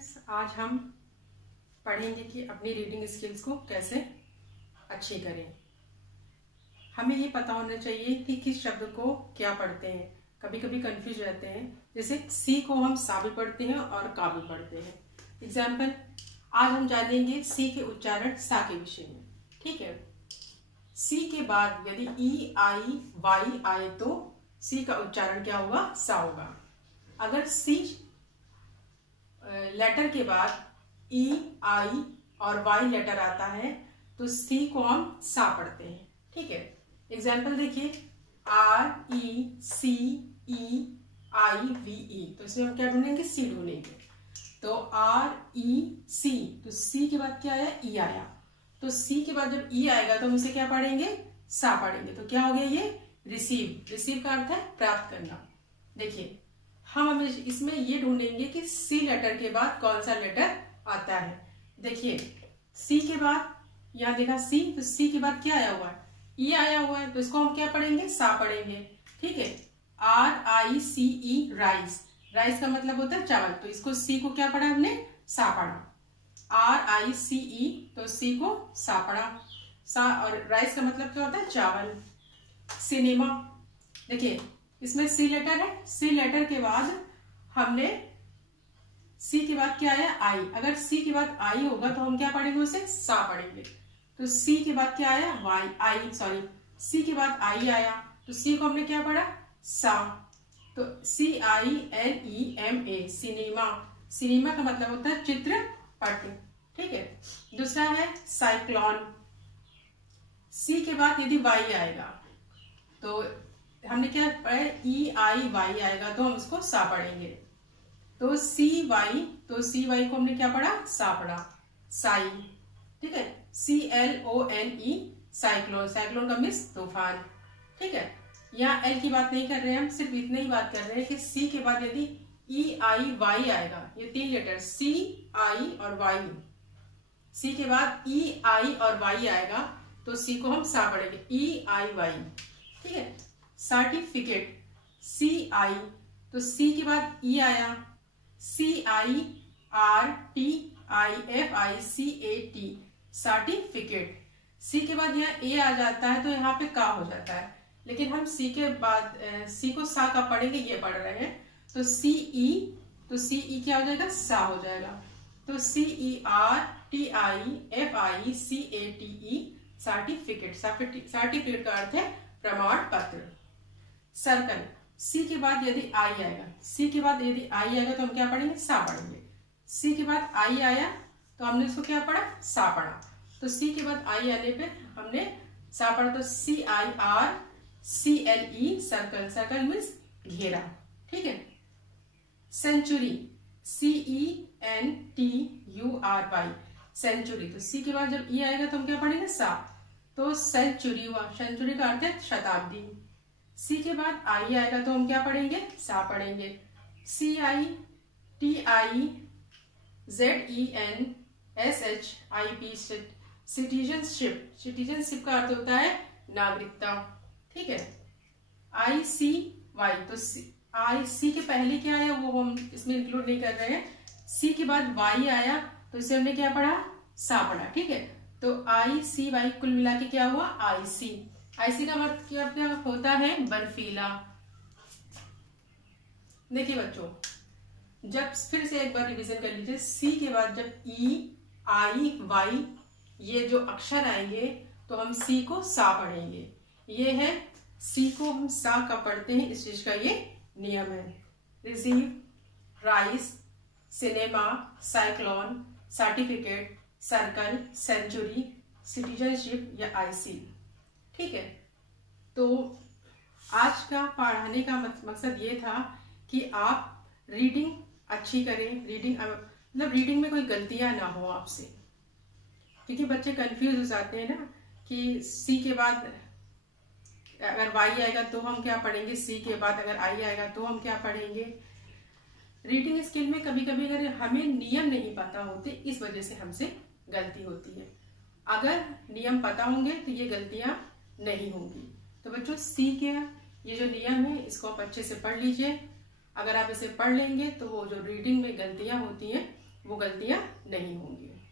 Friends, आज हम पढ़ेंगे कि अपनी रीडिंग स्किल्स को कैसे अच्छी करें। हमें ये पता होना चाहिए कि किस शब्द को क्या पढ़ते हैं। कभी कभी कंफ्यूज रहते हैं, जैसे सी को हम सा भी पढ़ते हैं और का भी पढ़ते हैं। एग्जाम्पल, आज हम जानेंगे सी के उच्चारण सा के विषय में। ठीक है, सी के बाद यदि ई आई वाई आए तो सी का उच्चारण क्या होगा? सा होगा। अगर सी लेटर के बाद ई आई और वाई लेटर आता है तो सी को हम सा पढ़ते हैं। ठीक है, एग्जाम्पल देखिए, आर ई सी ई आई वी ई, तो इसमें हम क्या ढूंढेंगे? सी ढूंढेंगे। तो आर ई सी, तो सी के बाद क्या आया? ई आया। तो सी के बाद जब ई आएगा तो हम इसे क्या पढ़ेंगे? सा पढ़ेंगे। तो क्या हो गया ये? रिसीव। रिसीव का अर्थ है प्राप्त करना। देखिए, हम इसमें ये ढूंढेंगे कि सी लेटर के बाद कौन सा लेटर आता है। देखिए, सी के बाद यहां देखा सी, तो सी के बाद क्या आया हुआ है? ई आया हुआ है, तो इसको हम क्या पढ़ेंगे? सा पढ़ेंगे। ठीक है, R I C E, rice. Rice का मतलब होता है चावल, तो इसको सी को क्या पढ़ा हमने? सा पढ़ा। आर आई सी ई, तो सी को सा पढ़ा। सा और राइस का मतलब क्या होता है? चावल। सिनेमा, देखिए इसमें सी लेटर है, सी लेटर के बाद हमने सी के बाद क्या आया? आई। अगर सी के बाद आई होगा तो हम क्या पढ़ेंगे? उसे सा पढ़ेंगे। तो सी के बाद क्या आया? वाई आई, सॉरी, सी के बाद आई आया, तो सी को हमने क्या पढ़ा? सा। तो C I N E M A, cinema. Cinema का मतलब होता है चित्रपट। ठीक है, दूसरा है साइक्लोन। सी के बाद यदि वाई आएगा तो हमने क्या पढ़ा? ई आई वाई आएगा तो हम उसको सा पढ़ेंगे। तो सी वाई, तो सी वाई को हमने क्या पढ़ा? सा पढ़ा, साई। ठीक है, C L O N E, cyclone. Cyclone का मीन्स तूफान। ठीक है, यहाँ एल की बात नहीं कर रहे हैं, हम सिर्फ इतने ही बात कर रहे हैं कि सी के बाद यदि ई आई वाई आएगा, ये तीन लेटर सी आई और वाई, सी के बाद ई आई और वाई आएगा तो सी को हम सा पढ़ेंगे, ई आई वाई। ठीक है, सर्टिफिकेट, सी आई, तो सी के बाद ई आया, C I R T I F I C A T, certificate. C के बाद यहाँ ए आ जाता है तो यहाँ पे का हो जाता है, लेकिन हम सी के बाद सी को सा का पढ़ेंगे, ये पढ़ रहे हैं। तो सी ई, तो सी ई क्या हो जाएगा? सा हो जाएगा। तो C E R T I F I C A T E, certificate. Certificate का अर्थ है प्रमाण पत्र। सर्कल, सी के बाद यदि आई आएगा, सी के बाद यदि आई आएगा तो हम क्या पढ़ेंगे? सा पढ़ेंगे। सी के बाद आई आया तो हमने इसको क्या पढ़ा? सा पढ़ा। तो सी के बाद आई आने पे हमने सा पढ़ा, तो C I R C L E, circle. Circle means घेरा। ठीक है, century, C E N T U R Y, century. तो सी के बाद जब ई आएगा तो हम क्या पढ़ेंगे? सा। तो सेंचुरी हुआ। सेंचुरी का अर्थ है शताब्दी। सी के बाद आई आएगा तो हम क्या पढ़ेंगे? सा पढ़ेंगे। C I T I Z E N S H I P, citizenship. Citizenship का अर्थ होता है नागरिकता। ठीक है, आई सी वाई, तो आई सी के पहले क्या आया वो हम इसमें इंक्लूड नहीं कर रहे हैं। सी के बाद वाई आया तो इसे हमने क्या पढ़ा? सा पढ़ा। ठीक है, तो आई सी वाई कुल मिला के क्या हुआ? आई सी। आई सी का मतलब क्या होता है? बर्फीला। देखिए बच्चों, जब फिर से एक बार रिवीजन कर लीजिए, सी के बाद जब ई आई वाई ये जो अक्षर आएंगे तो हम सी को सा पढ़ेंगे। ये है, सी को हम सा का पढ़ते हैं, इस चीज का ये नियम है। Receive, rice, cinema, cyclone, certificate, circle, century, citizenship या आईसी। ठीक है, तो आज का पढ़ाने का मकसद ये था कि आप रीडिंग अच्छी करें। रीडिंग मतलब रीडिंग में कोई गलतियां ना हो आपसे, क्योंकि बच्चे कंफ्यूज हो जाते हैं ना कि सी के बाद अगर वाई आएगा तो हम क्या पढ़ेंगे, सी के बाद अगर आई आएगा तो हम क्या पढ़ेंगे। रीडिंग स्किल में कभी कभी अगर हमें नियम नहीं पता होते, इस वजह से हमसे गलती होती है। अगर नियम पता होंगे तो ये गलतियां नहीं होंगी। तो बच्चों, सी के ये जो नियम है इसको आप अच्छे से पढ़ लीजिए। अगर आप इसे पढ़ लेंगे तो वो जो रीडिंग में गलतियां होती हैं वो गलतियां नहीं होंगी।